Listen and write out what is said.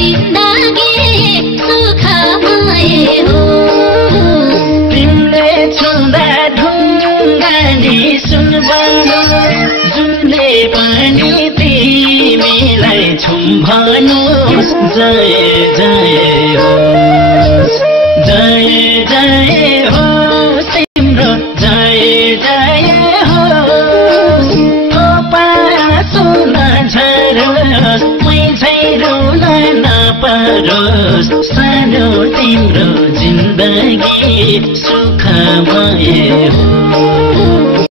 जिन्दगी सुखमय हो तिमीले छुँदा ढुङ्गानी सुनबनो जुनले पनि तिमीलाई छुम्भनोस् जय जय हो जय जय हो तिम्रो जय जय हो सुन झरोस् पैसै रुन नपरोस् सानो तिम्रो जिन्दगी सुखमय हो